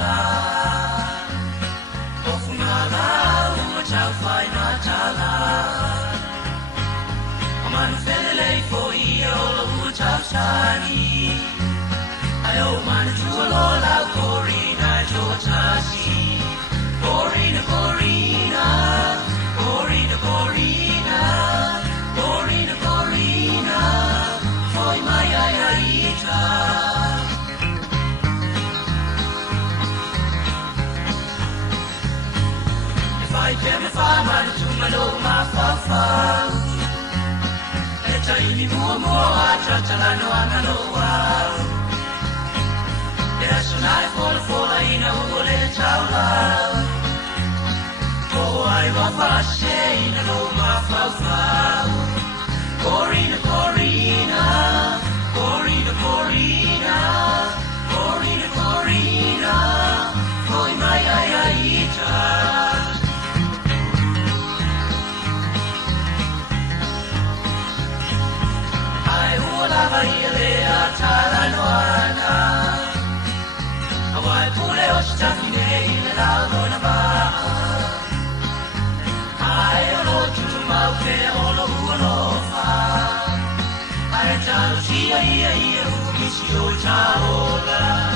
la Ofungala umachau fai na tala Aman felele fo iyo lo umachau shani Ayo man chulo la corina jotashi Corina Corina Corina Corina Corina Corina Foi mai ayaita If I man to malo ma fa fa Eta ini mua mua chatala no angalo wa Era sonai fola ina ule chaula Oh ai va fa ina no ma fa fa Corina Corina Corina Corina Corina Corina Foi mai ayaita Ile atala noana Awai pule o stafine ile lalo na ba Ai olo tu mauke olo uolo fa Ai talo sia ia umi si o chaola